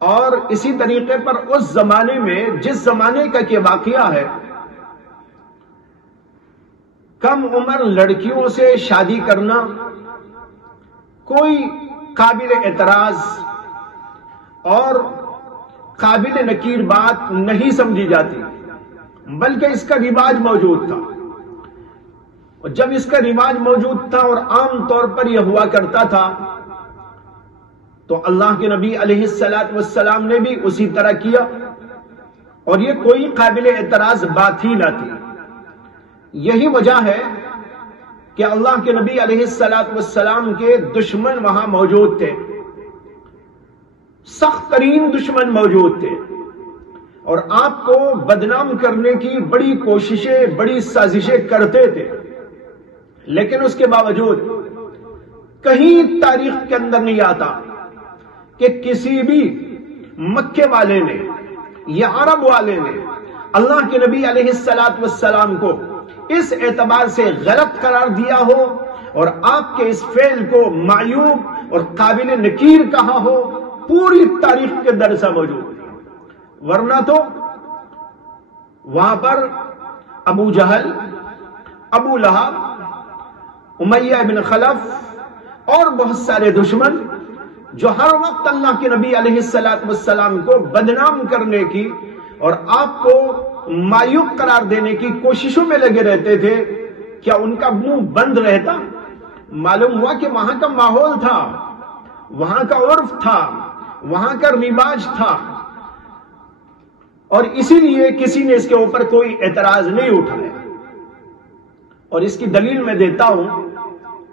اور اسی طریقے پر اس زمانے میں جس زمانے کا کہ واقعہ ہے، کم عمر لڑکیوں سے شادی کرنا کوئی قابل اعتراض اور قابل نکیر بات نہیں سمجھی جاتی، بلکہ اس کا رواج موجود تھا۔ اور جب اس کا رواج موجود تھا اور عام طور پر یہ ہوا کرتا تھا، تو اللہ کے نبی علیہ السلام نے بھی اسی طرح کیا، اور یہ کوئی قابل اعتراض بات ہی نہ تھی۔ یہی وجہ ہے کہ اللہ کے نبی علیہ السلام کے دشمن وہاں موجود تھے، سخت ترین دشمن موجود تھے، اور آپ کو بدنام کرنے کی بڑی کوششیں، بڑی سازشیں کرتے تھے، لیکن اس کے باوجود کہیں تاریخ کے اندر نہیں آتا کہ کسی بھی مکے والے نے یا عرب والے نے اللہ کے نبی علیہ السلام کو اس اعتبار سے غلط قرار دیا ہو اور آپ کے اس فعل کو معیوب اور قابل نکیر کہا ہو۔ پوری تاریخ کے اندر ایسا موجود، ورنہ تو وہاں پر ابو جہل، ابو لہب، امیہ بن خلف اور بہت سارے دشمن جو ہر وقت اللہ کے نبی علیہ السلام کو بدنام کرنے کی اور آپ کو معیوب قرار دینے کی کوششوں میں لگے رہتے تھے، کیا ان کا منہ بند رہتا؟ معلوم ہوا کہ وہاں کا ماحول تھا، وہاں کا عرف تھا، وہاں کا رواج تھا، اور اسی لیے کسی نے اس کے اوپر کوئی اعتراض نہیں اٹھایا۔ اور اس کی دلیل میں دیتا ہوں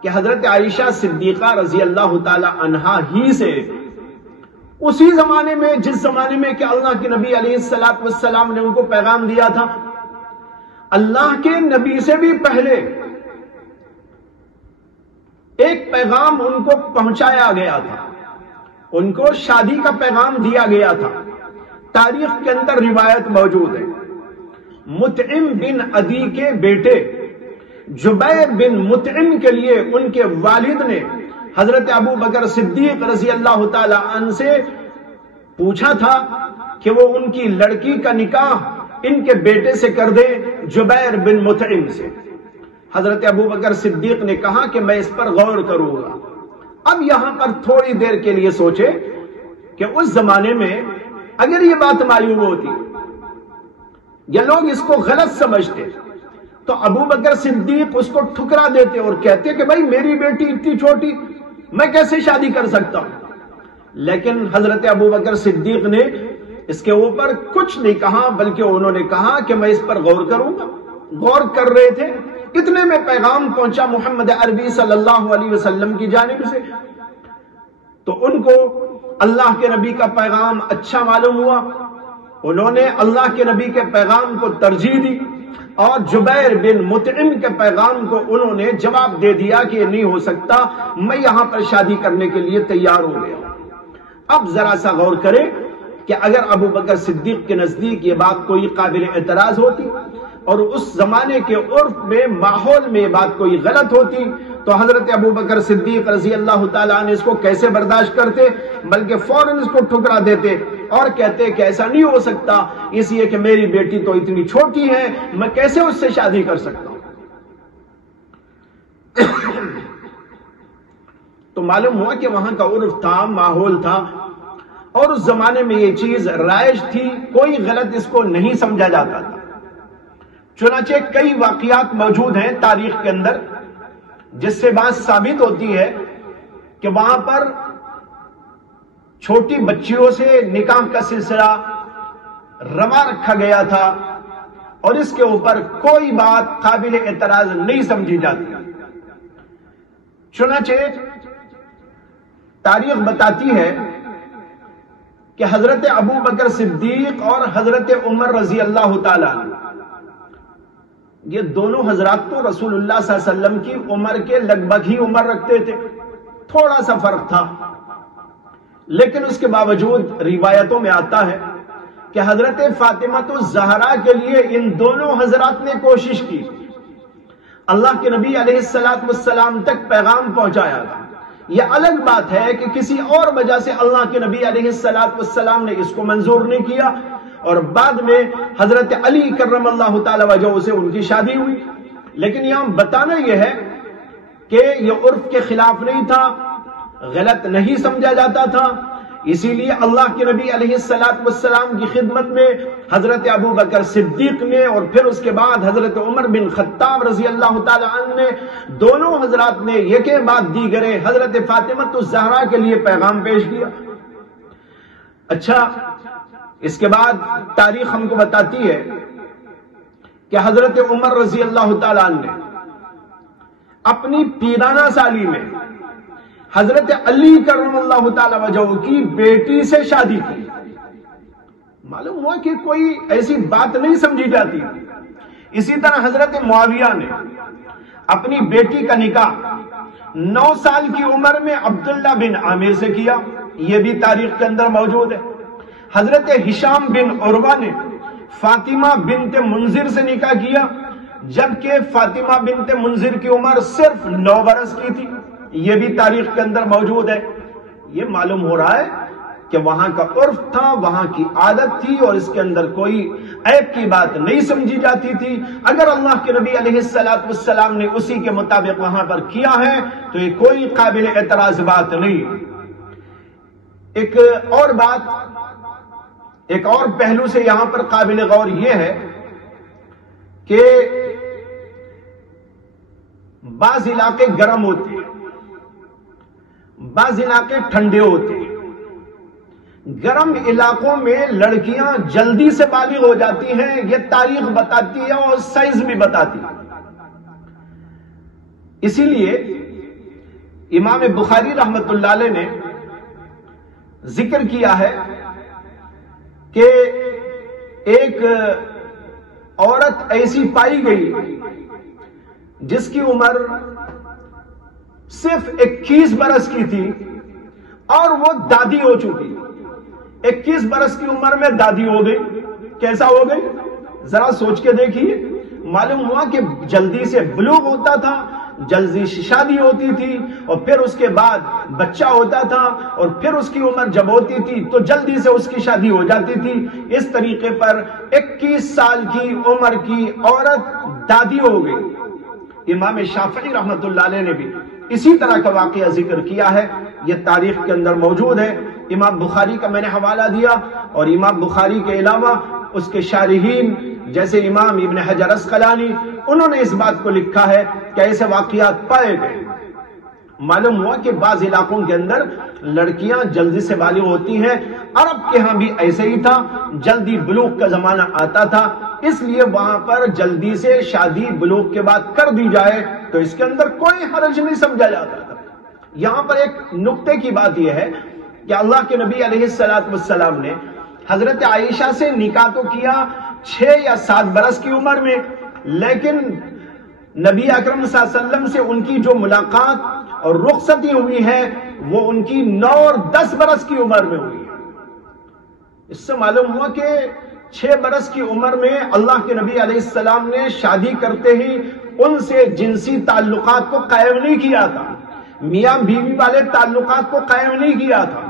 کہ حضرت عائشہ صدیقہ رضی اللہ تعالی عنہا ہی سے اسی زمانے میں، جس زمانے میں کہ اللہ کے نبی علیہ السلام نے ان کو پیغام دیا تھا، اللہ کے نبی سے بھی پہلے ایک پیغام ان کو پہنچایا گیا تھا، ان کو شادی کا پیغام دیا گیا تھا۔ تاریخ کے اندر روایت موجود ہے، مطعم بن عدی کے بیٹے جبیر بن مطعم کے لیے ان کے والد نے حضرت ابو بکر صدیق رضی اللہ تعالی عنہ سے پوچھا تھا کہ وہ ان کی لڑکی کا نکاح ان کے بیٹے سے کر دے، جبیر بن مطعم سے۔ حضرت ابو بکر صدیق نے کہا کہ میں اس پر غور کروں گا۔ اب یہاں پر تھوڑی دیر کے لیے سوچے کہ اس زمانے میں اگر یہ بات معلوم ہوتی یا لوگ اس کو غلط سمجھتے تو ابو بکر صدیق اس کو ٹھکرا دیتے اور کہتے کہ بھائی میری بیٹی اتنی چھوٹی، میں کیسے شادی کر سکتا ہوں؟ لیکن حضرت ابو بکر صدیق نے اس کے اوپر کچھ نہیں کہا، بلکہ انہوں نے کہا کہ میں اس پر غور کروں گا۔ غور کر رہے تھے، اتنے میں پیغام پہنچا محمد عربی صلی اللہ علیہ وسلم کی جانب سے، تو ان کو اللہ کے نبی کا پیغام اچھا معلوم ہوا، انہوں نے اللہ کے نبی کے پیغام کو ترجیح دی، اور جبیر بن مطعم کے پیغام کو انہوں نے جواب دے دیا کہ یہ نہیں ہو سکتا، میں یہاں پر شادی کرنے کے لیے تیار ہو گیا۔ اب ذرا سا غور کریں کہ اگر ابو بکر صدیق کے نزدیک یہ بات کوئی قابل اعتراض ہوتی اور اس زمانے کے عرف میں، ماحول میں یہ بات کوئی غلط ہوتی، تو حضرت ابو بکر صدیق رضی اللہ تعالیٰ عنہ اس کو کیسے برداشت کرتے؟ بلکہ فوراً اس کو ٹھکرا دیتے اور کہتے کہ ایسا نہیں ہو سکتا، اس لیے کہ میری بیٹی تو اتنی چھوٹی ہے، میں کیسے اس سے شادی کر سکتا ہوں؟ تو معلوم ہوا کہ وہاں کا عرف تھا، ماحول تھا، اور اس زمانے میں یہ چیز رائج تھی، کوئی غلط اس کو نہیں سمجھا جاتا تھا۔ چنانچہ کئی واقعات موجود ہیں تاریخ کے اندر جس سے بات ثابت ہوتی ہے کہ وہاں پر چھوٹی بچیوں سے نکاح کا سلسلہ روا رکھا گیا تھا، اور اس کے اوپر کوئی بات قابل اعتراض نہیں سمجھی جاتی۔ چنانچہ تاریخ بتاتی ہے کہ حضرت ابو بکر صدیق اور حضرت عمر رضی اللہ تعالیٰ عنہ، یہ دونوں حضرات تو رسول اللہ صلی اللہ علیہ وسلم کی عمر کے لگ بھگ ہی عمر رکھتے تھے، تھوڑا سا فرق تھا، لیکن اس کے باوجود روایتوں میں آتا ہے کہ حضرت فاطمہ الزہرا کے لیے ان دونوں حضرات نے کوشش کی، اللہ کے نبی علیہ السلام تک پیغام پہنچایا تھا۔ یہ الگ بات ہے کہ کسی اور وجہ سے اللہ کے نبی علیہ السلام نے اس کو منظور نہیں کیا، اور بعد میں حضرت علی کرم اللہ تعالی وجہ سے ان کی شادی ہوئی۔ لیکن یہاں بتانا یہ ہے کہ یہ عرف کے خلاف نہیں تھا، غلط نہیں سمجھا جاتا تھا، اسی لیے اللہ کے نبی علیہ السلام کی خدمت میں حضرت ابو بکر صدیق نے اور پھر اس کے بعد حضرت عمر بن خطاب رضی اللہ تعالی عنہ نے، دونوں حضرات نے یکے بعد دیگرے حضرت فاطمہ الزہرا کے لیے پیغام پیش کیا۔ اچھا، اس کے بعد تاریخ ہم کو بتاتی ہے کہ حضرت عمر رضی اللہ تعالیٰ عنہ نے اپنی پیرانہ سالی میں حضرت علی کرم اللہ تعالی وجہ کی بیٹی سے شادی کی۔ معلوم ہوا کہ کوئی ایسی بات نہیں سمجھی جاتی۔ اسی طرح حضرت معاویہ نے اپنی بیٹی کا نکاح 9 سال کی عمر میں عبداللہ بن عامر سے کیا، یہ بھی تاریخ کے اندر موجود ہے۔ حضرت ہشام بن عروہ نے فاطمہ بنت منذر سے نکاح کیا، جبکہ فاطمہ بنت منذر کی عمر صرف 9 برس کی تھی، یہ بھی تاریخ کے اندر موجود ہے۔ یہ معلوم ہو رہا ہے کہ وہاں کا عرف تھا، وہاں کی عادت تھی، اور اس کے اندر کوئی عیب کی بات نہیں سمجھی جاتی تھی۔ اگر اللہ کے نبی علیہ السلام نے اسی کے مطابق وہاں پر کیا ہے تو یہ کوئی قابل اعتراض بات نہیں۔ ایک اور بات، ایک اور پہلو سے یہاں پر قابل غور یہ ہے کہ بعض علاقے گرم ہوتے ہیں، بعض علاقے ٹھنڈے ہوتے ہیں۔ گرم علاقوں میں لڑکیاں جلدی سے بالغ ہو جاتی ہیں، یہ تاریخ بتاتی ہے اور سائنس بھی بتاتی ہے۔ اسی لیے امام بخاری رحمت اللہ علیہ نے ذکر کیا ہے کہ ایک عورت ایسی پائی گئی جس کی عمر صرف 21 برس کی تھی اور وہ دادی ہو چکی۔ 21 برس کی عمر میں دادی ہو گئی۔ کیسا ہو گئی ذرا سوچ کے دیکھیے۔ معلوم ہوا کہ جلدی سے بلوغ ہوتا تھا، جلدی سے شادی ہوتی تھی، اور پھر اس کے بعد بچہ ہوتا تھا، اور پھر اس کی عمر جب ہوتی تھی تو جلدی سے اس کی شادی ہو جاتی تھی۔ اس طریقے پر 21 سال کی عمر کی عورت دادی ہو گئی۔ امام شافعی رحمت اللہ علیہ نے بھی اسی طرح کا واقعہ ذکر کیا ہے، یہ تاریخ کے اندر موجود ہے۔ امام بخاری کا میں نے حوالہ دیا، اور امام بخاری کے علاوہ اس کے شارحین جیسے امام ابن حجر اسقلانی، انہوں نے اس بات کو لکھا ہے کہ ایسے واقعات پائے گئے۔ معلوم ہوا کہ بعض علاقوں کے اندر لڑکیاں جلدی سے بالغ ہوتی ہیں، عرب کے ہاں بھی ایسے ہی تھا، جلدی بلوغ کا زمانہ آتا تھا، اس لیے وہاں پر جلدی سے شادی بلوغ کے بعد کر دی جائے تو اس کے اندر کوئی حرج نہیں سمجھا جاتا تھا۔ یہاں پر ایک نقطے کی بات یہ ہے کہ اللہ کے نبی علیہ السلام نے حضرت عائشہ سے نکاح تو کیا 6 یا 7 برس کی عمر میں، لیکن نبی اکرم صلی اللہ علیہ وسلم سے ان کی جو ملاقات اور رخصتی ہوئی ہے وہ ان کی 9 اور 10 برس کی عمر میں ہوئی ہے۔ اس سے معلوم ہوا کہ 6 برس کی عمر میں اللہ کے نبی علیہ السلام نے شادی کرتے ہی ان سے جنسی تعلقات کو قائم نہیں کیا تھا، میاں بیوی والے تعلقات کو قائم نہیں کیا تھا،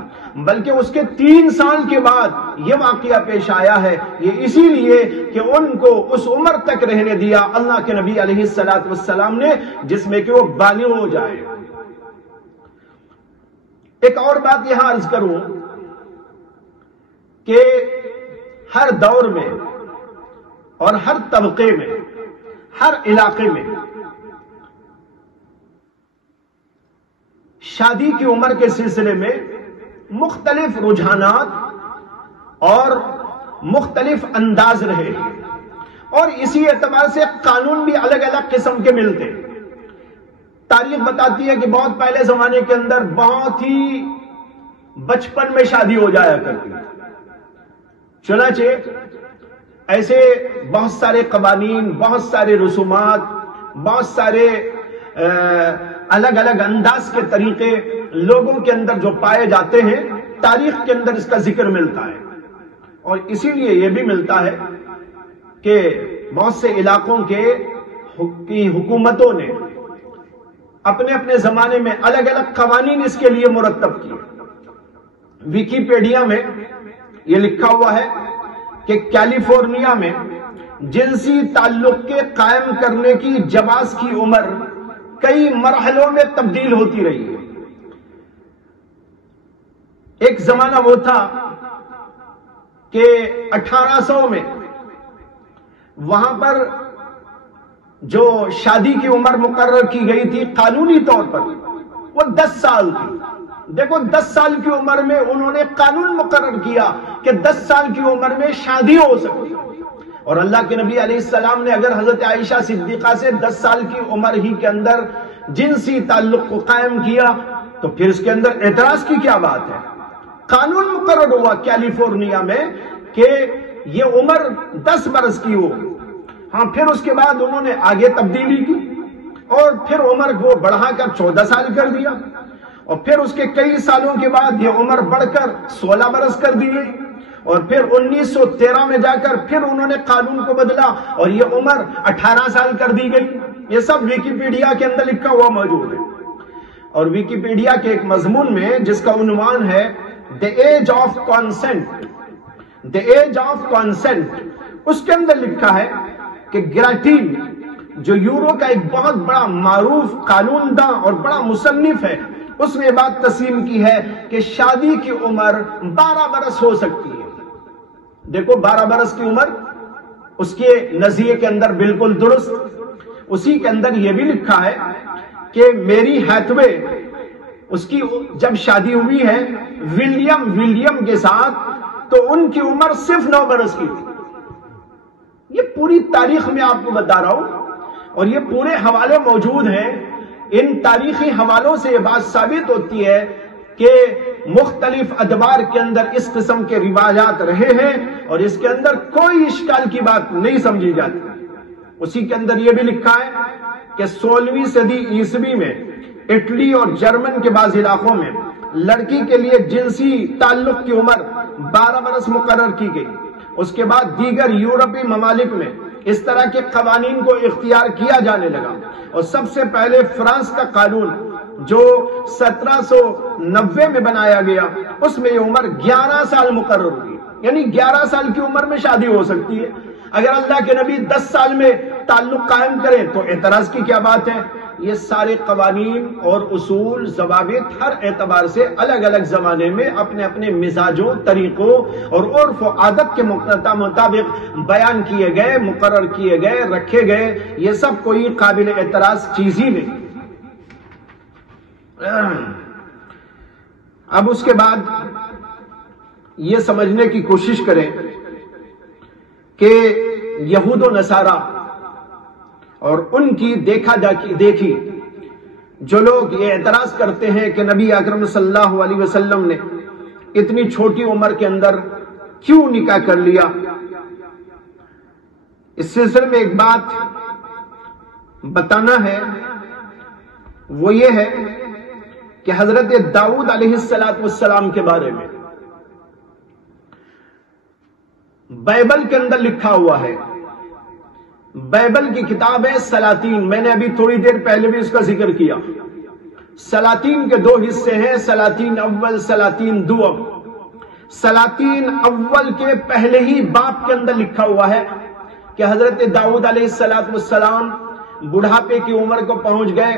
بلکہ اس کے 3 سال کے بعد یہ واقعہ پیش آیا ہے۔ یہ اسی لیے کہ ان کو اس عمر تک رہنے دیا اللہ کے نبی علیہ السلام نے جس میں کہ وہ بالغ ہو جائے۔ ایک اور بات یہاں عرض کروں کہ ہر دور میں اور ہر طبقے میں، ہر علاقے میں شادی کی عمر کے سلسلے میں مختلف رجحانات اور مختلف انداز رہے، اور اسی اعتبار سے قانون بھی الگ الگ قسم کے ملتے۔ تاریخ بتاتی ہے کہ بہت پہلے زمانے کے اندر بہت ہی بچپن میں شادی ہو جایا کرتی، چنانچہ ایسے بہت سارے قوانین، بہت سارے رسومات، بہت سارے الگ الگ انداز کے طریقے لوگوں کے اندر جو پائے جاتے ہیں، تاریخ کے اندر اس کا ذکر ملتا ہے۔ اور اسی لیے یہ بھی ملتا ہے کہ بہت سے علاقوں کی حکومتوں نے اپنے اپنے زمانے میں الگ الگ قوانین اس کے لیے مرتب کیے۔ ویکیپیڈیا میں یہ لکھا ہوا ہے کہ کیلیفورنیا میں جنسی تعلق کے قائم کرنے کی جواز کی عمر کئی مرحلوں میں تبدیل ہوتی رہی ہے۔ ایک زمانہ وہ تھا کہ 1800 میں وہاں پر جو شادی کی عمر مقرر کی گئی تھی قانونی طور پر وہ 10 سال تھی۔ دیکھو 10 سال کی عمر میں انہوں نے قانون مقرر کیا کہ 10 سال کی عمر میں شادی ہو سکتی، اور اللہ کے نبی علیہ السلام نے اگر حضرت عائشہ صدیقہ سے 10 سال کی عمر ہی کے اندر جنسی تعلق کو قائم کیا تو پھر اس کے اندر اعتراض کی کیا بات ہے؟ قانون مقرر ہوا کیلیفورنیا میں کہ یہ عمر 10 برس کی ہو۔ ہاں پھر اس کے بعد انہوں نے آگے تبدیلی کی اور پھر عمر کو بڑھا کر 14 سال کر دیا، اور پھر اس کے کئی سالوں کے بعد یہ عمر بڑھ کر 16 برس کر دی گئی، اور پھر 1913 میں جا کر پھر انہوں نے قانون کو بدلا اور یہ عمر 18 سال کر دی گئی۔ یہ سب ویکیپیڈیا کے اندر لکھا ہوا موجود ہے۔ اور ویکیپیڈیا کے ایک مضمون میں جس کا عنوان ہے the age of consent, the age of consent، اس کے اندر لکھا ہے کہ گراٹین جو یورو کا ایک بہت بڑا معروف قانون داں اور بڑا مصنف ہے، اس نے بات تسلیم کی ہے کہ شادی کی عمر 12 برس ہو سکتی ہے۔ دیکھو 12 برس کی عمر اس کے نظریے کے اندر بالکل درست۔ اسی کے اندر یہ بھی لکھا ہے کہ میری ہیتھوے اس کی جب شادی ہوئی ہے ولیم کے ساتھ تو ان کی عمر صرف 9 برس کی تھی۔ یہ پوری تاریخ میں آپ کو بتا رہا ہوں اور یہ پورے حوالے موجود ہیں۔ ان تاریخی حوالوں سے یہ بات ثابت ہوتی ہے کہ مختلف ادوار کے اندر اس قسم کے رواجات رہے ہیں اور اس کے اندر کوئی اشکال کی بات نہیں سمجھی جاتی۔ اسی کے اندر یہ بھی لکھا ہے کہ 16ویں صدی عیسوی میں اٹلی اور جرمن کے بعض علاقوں میں لڑکی کے لیے جنسی تعلق کی عمر 12 برس مقرر کی گئی۔ اس کے بعد دیگر یورپی ممالک میں اس طرح کے قوانین کو اختیار کیا جانے لگا اور سب سے پہلے فرانس کا قانون جو 1790 میں بنایا گیا، اس میں یہ عمر 11 سال مقرر ہوئی، یعنی 11 سال کی عمر میں شادی ہو سکتی ہے۔ اگر اللہ کے نبی 10 سال میں تعلق قائم کریں تو اعتراض کی کیا بات ہے؟ یہ سارے قوانین اور اصول ضوابط ہر اعتبار سے الگ الگ زمانے میں اپنے اپنے مزاجوں، طریقوں اور عرف و عادت کے مطابق بیان کیے گئے، مقرر کیے گئے، رکھے گئے۔ یہ سب کوئی قابل اعتراض چیز ہی نہیں۔ اب اس کے بعد یہ سمجھنے کی کوشش کریں کہ یہود و نصارہ اور ان کی دیکھی جو لوگ یہ اعتراض کرتے ہیں کہ نبی اکرم صلی اللہ علیہ وسلم نے اتنی چھوٹی عمر کے اندر کیوں نکاح کر لیا، اس سلسلے میں ایک بات بتانا ہے، وہ یہ ہے کہ حضرت داؤد علیہ السلام کے بارے میں بائبل کے اندر لکھا ہوا ہے۔ بائبل کی کتاب ہے سلاطین، میں نے ابھی تھوڑی دیر پہلے بھی اس کا ذکر کیا۔ سلاطین کے 2 حصے ہیں، سلاطین اول، سلاطین دوم۔ سلاطین اول کے پہلے ہی باب کے اندر لکھا ہوا ہے کہ حضرت داؤد علیہ السلام بڑھاپے کی عمر کو پہنچ گئے،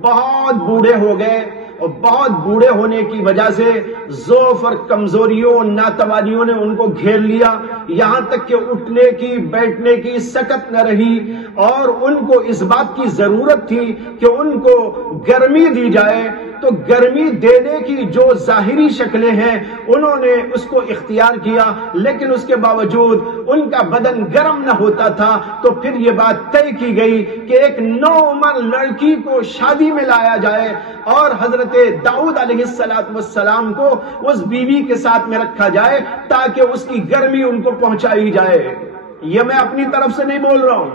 بہت بوڑھے ہو گئے اور بہت بوڑھے ہونے کی وجہ سے ضعف اور کمزوریوں، ناتوانیوں نے ان کو گھیر لیا، یہاں تک کہ اٹھنے کی، بیٹھنے کی سکت نہ رہی، اور ان کو اس بات کی ضرورت تھی کہ ان کو گرمی دی جائے، تو گرمی دینے کی جو ظاہری شکلیں ہیں انہوں نے اس کو اختیار کیا، لیکن اس کے باوجود ان کا بدن گرم نہ ہوتا تھا۔ تو پھر یہ بات طے کی گئی کہ ایک نوعمر لڑکی کو شادی میں لایا جائے اور حضرت داؤد علیہ السلام کو اس بیوی کے ساتھ میں رکھا جائے تاکہ اس کی گرمی ان کو پہنچائی جائے۔ یہ میں اپنی طرف سے نہیں بول رہا ہوں،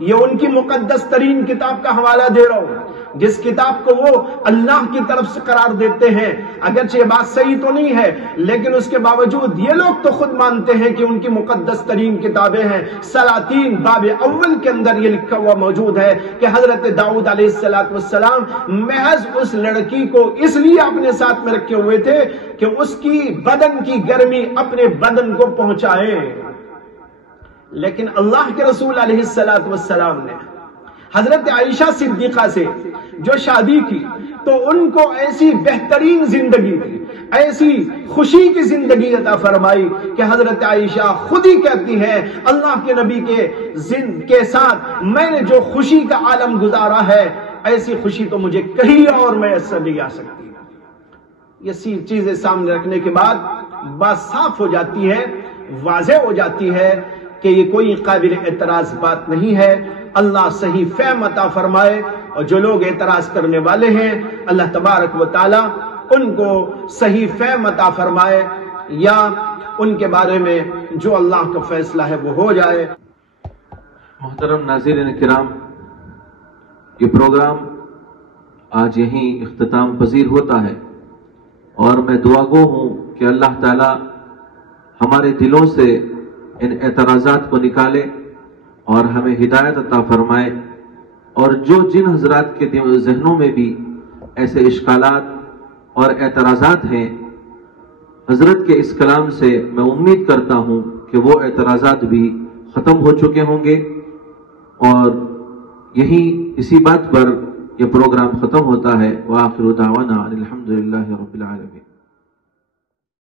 یہ ان کی مقدس ترین کتاب کا حوالہ دے رہا ہوں، جس کتاب کو وہ اللہ کی طرف سے قرار دیتے ہیں۔ اگرچہ یہ بات صحیح تو نہیں ہے، لیکن اس کے باوجود یہ لوگ تو خود مانتے ہیں کہ ان کی مقدس ترین کتابیں ہیں۔ سلاطین باب اول کے اندر یہ لکھا ہوا موجود ہے کہ حضرت داؤد علیہ السلام محض اس لڑکی کو اس لیے اپنے ساتھ میں رکھے ہوئے تھے کہ اس کی بدن کی گرمی اپنے بدن کو پہنچائے۔ لیکن اللہ کے رسول علیہ السلام نے حضرت عائشہ صدیقہ سے جو شادی کی تو ان کو ایسی بہترین زندگی دی، ایسی خوشی کی زندگی عطا فرمائی کہ حضرت عائشہ خود ہی کہتی ہے اللہ کے نبی کے ساتھ میں نے جو خوشی کا عالم گزارا ہے، ایسی خوشی تو مجھے کہیں اور میسر نہیں آ سکتی۔ یہ چیزیں سامنے رکھنے کے بعد بات صاف ہو جاتی ہے، واضح ہو جاتی ہے کہ یہ کوئی قابل اعتراض بات نہیں ہے۔ اللہ صحیح فہم عطا فرمائے، اور جو لوگ اعتراض کرنے والے ہیں اللہ تبارک و تعالی ان کو صحیح فہم عطا فرمائے، یا ان کے بارے میں جو اللہ کا فیصلہ ہے وہ ہو جائے۔ محترم ناظرین کرام، یہ پروگرام آج یہیں اختتام پذیر ہوتا ہے، اور میں دعا گو ہوں کہ اللہ تعالی ہمارے دلوں سے ان اعتراضات کو نکالے اور ہمیں ہدایت عطا فرمائے، اور جو جن حضرات کے ذہنوں میں بھی ایسے اشکالات اور اعتراضات ہیں حضرت کے اس کلام سے میں امید کرتا ہوں کہ وہ اعتراضات بھی ختم ہو چکے ہوں گے، اور اسی بات پر یہ پروگرام ختم ہوتا ہے۔ وآخر دعوانا الحمدللہ رب العالمین۔